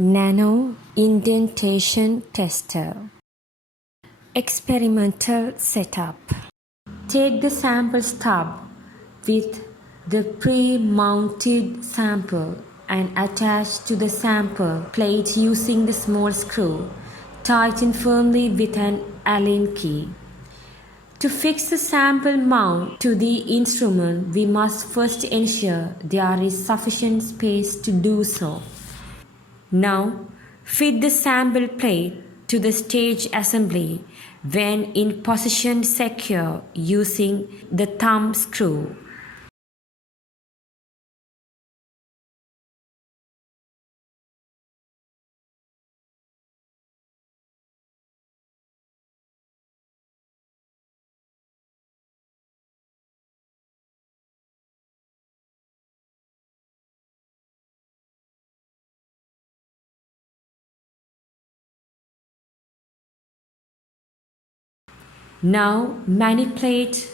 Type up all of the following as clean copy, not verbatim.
Nano Indentation Tester. Experimental setup. Take the sample stub with the pre-mounted sample and attach to the sample plate using the small screw. Tighten firmly with an Allen key. To fix the sample mount to the instrument, we must first ensure there is sufficient space to do so. Now, fit the sample plate to the stage assembly when in position secure using the thumb screw. Now manipulate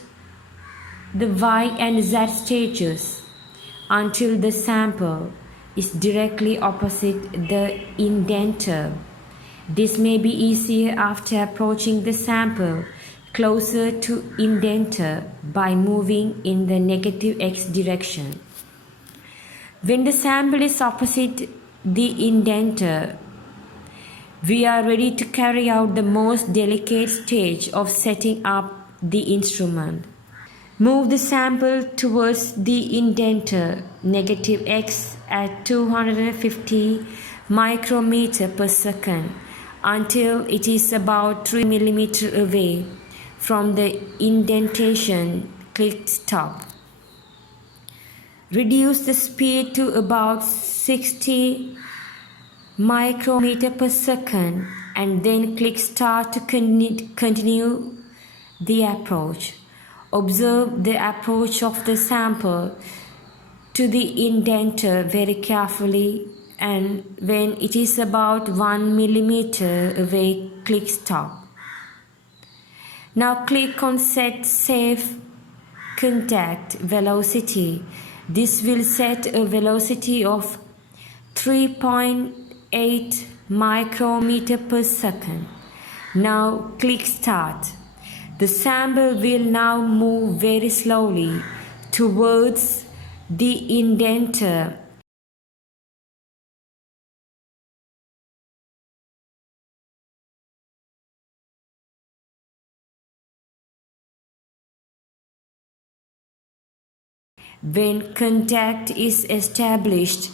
the Y and Z stages until the sample is directly opposite the indenter. This may be easier after approaching the sample closer to indenter by moving in the negative X direction. When the sample is opposite the indenter, we are ready to carry out the most delicate stage of setting up the instrument. Move the sample towards the indenter negative X at 250 micrometer per second until it is about 3 mm away from the indentation. Click stop. Reduce the speed to about 60 micrometer per second and then click start to continue the approach. Observe the approach of the sample to the indenter very carefully, and when it is about 1 millimeter away, click stop. Now click on set safe contact velocity. This will set a velocity of 3.8 micrometer per second. Now click start. The sample will now move very slowly towards the indenter. When contact is established,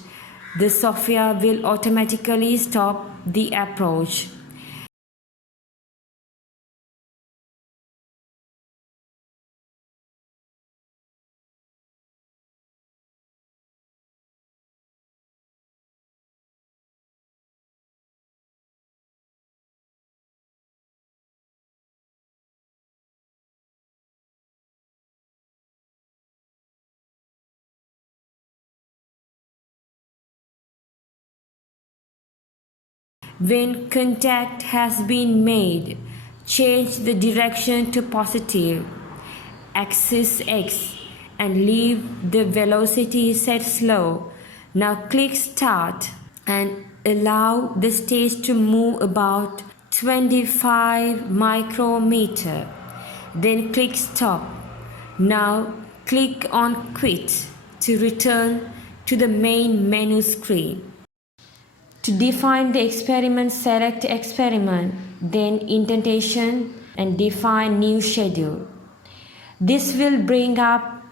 the software will automatically stop the approach. When contact has been made, change the direction to positive axis X and leave the velocity set slow. Now click start and allow the stage to move about 25 micrometer. Then click stop. Now click on quit to return to the main menu screen. To define the experiment, select experiment, then indentation and define new schedule. This will bring up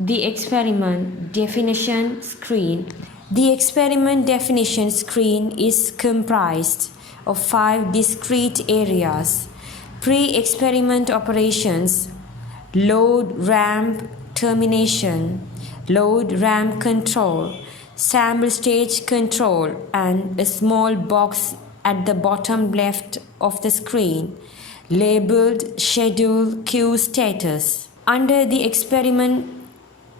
the experiment definition screen. The experiment definition screen is comprised of 5 discrete areas: pre-experiment operations, load ramp termination, load ramp control, sample stage control, and a small box at the bottom left of the screen labeled schedule queue status. Under the experiment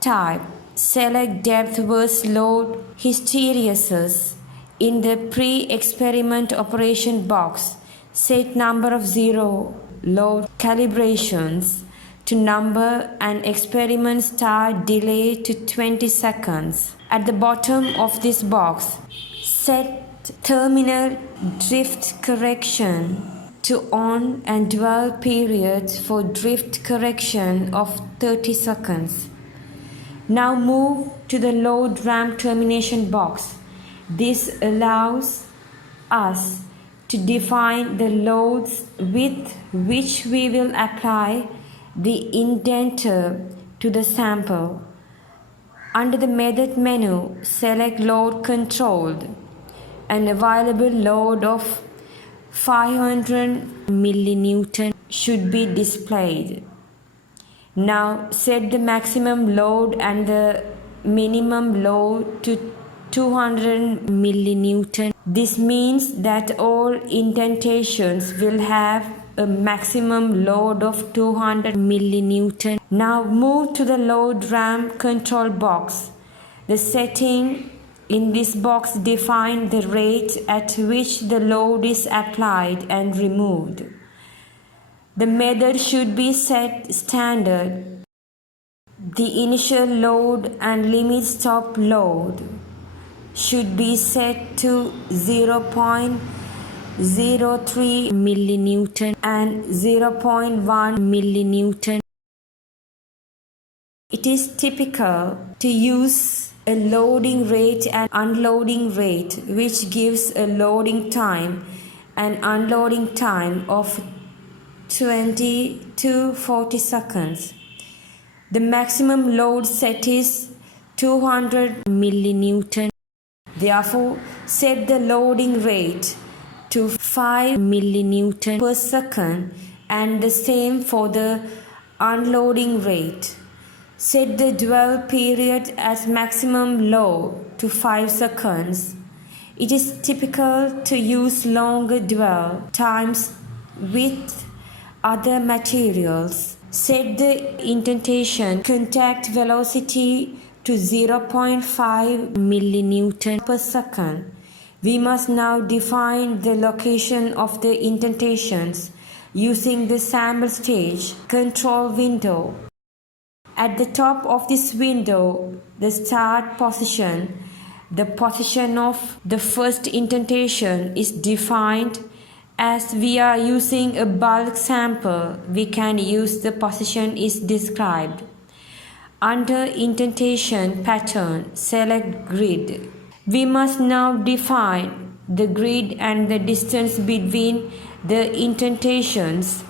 type, select depth versus load hysteresis. In the pre-experiment operation box, set number of 0 load calibrations to number and experiment start delay to 20 seconds. At the bottom of this box, set terminal drift correction to on and dwell period for drift correction of 30 seconds. Now move to the load ramp termination box. This allows us to define the loads with which we will apply the indenter to the sample. Under the method menu, select load controlled. An available load of 500 millinewton should be displayed. Now set the maximum load and the minimum load to 200 millinewton. This means that all indentations will have a maximum load of 200 millinewton. Now move to the load ramp control box. The setting in this box defines the rate at which the load is applied and removed. The method should be set standard. The initial load and limit stop load should be set to 0.03 millinewton and 0.1 millinewton. It is typical to use a loading rate and unloading rate, which gives a loading time and unloading time of 20 to 40 seconds. The maximum load set is 200 millinewton. Therefore, set the loading rate to 5 millinewton per second and the same for the unloading rate. Set the dwell period as maximum low to 5 seconds. It is typical to use longer dwell times with other materials. Set the indentation contact velocity to 0.5 millinewton per second. We must now define the location of the indentations using the sample stage control window. At the top of this window, the start position, the position of the first indentation is defined. As we are using a bulk sample, we can use the position is described. Under indentation pattern, select grid. We must now define the grid and the distance between the indentations.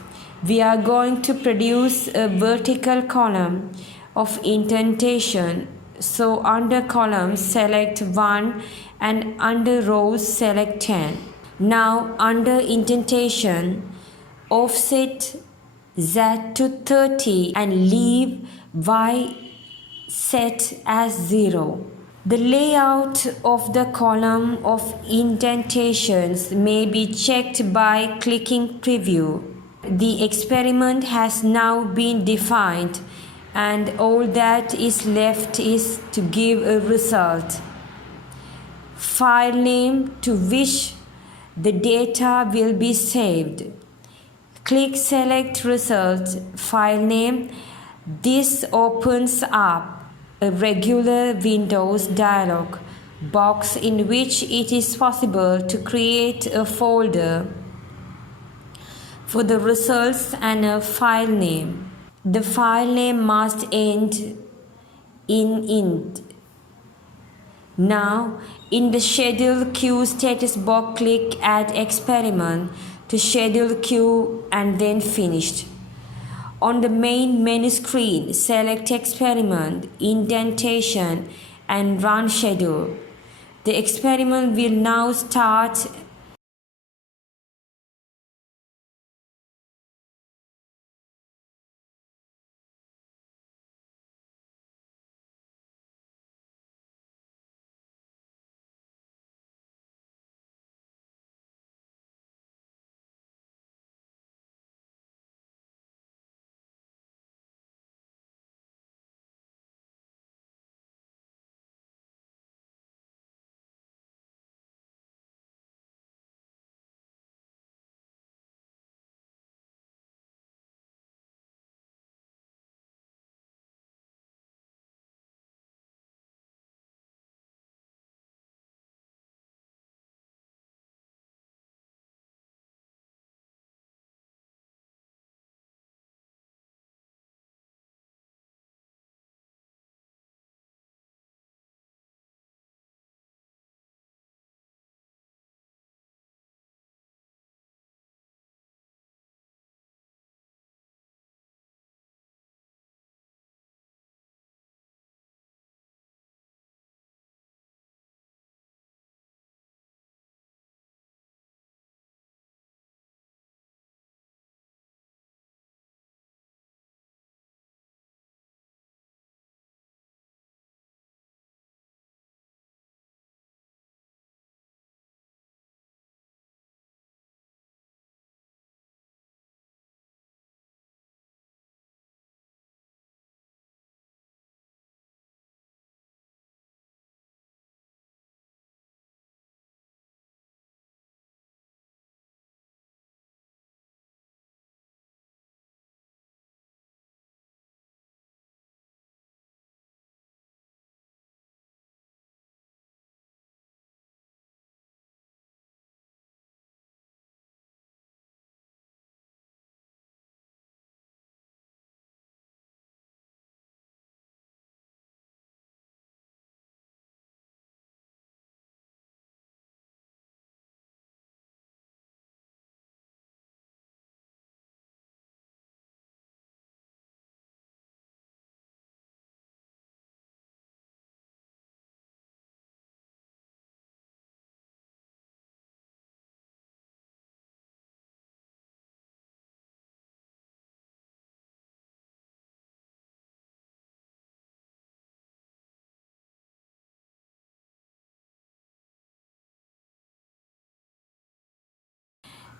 We are going to produce a vertical column of indentation. So under columns, select 1 and under rows, select 10. Now under indentation, offset Z to 30 and leave Y set as 0. The layout of the column of indentations may be checked by clicking preview. The experiment has now been defined and all that is left is to give a result. File name to which the data will be saved. Click Select Result, File Name. This opens up a regular Windows dialog box in which it is possible to create a folder for the results and a file name. The file name must end in int. Now, in the Schedule Queue status box, click Add Experiment to Schedule Queue and then Finished. On the main menu screen, select Experiment, Indentation and Run Schedule. The experiment will now start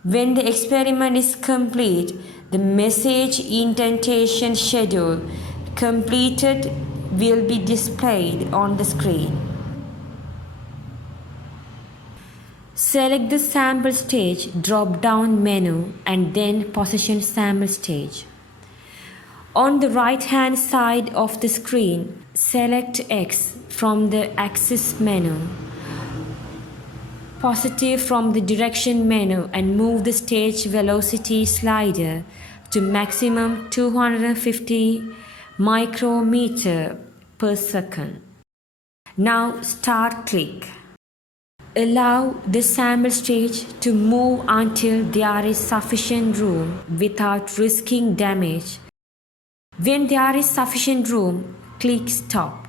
When the experiment is complete, the message indentation schedule completed will be displayed on the screen. Select the sample stage drop-down menu and then position sample stage. On the right-hand side of the screen, select X from the axis menu, positive from the direction menu, and move the stage velocity slider to maximum 250 micrometer per second. Now start click. Allow the sample stage to move until there is sufficient room without risking damage. When there is sufficient room, click stop.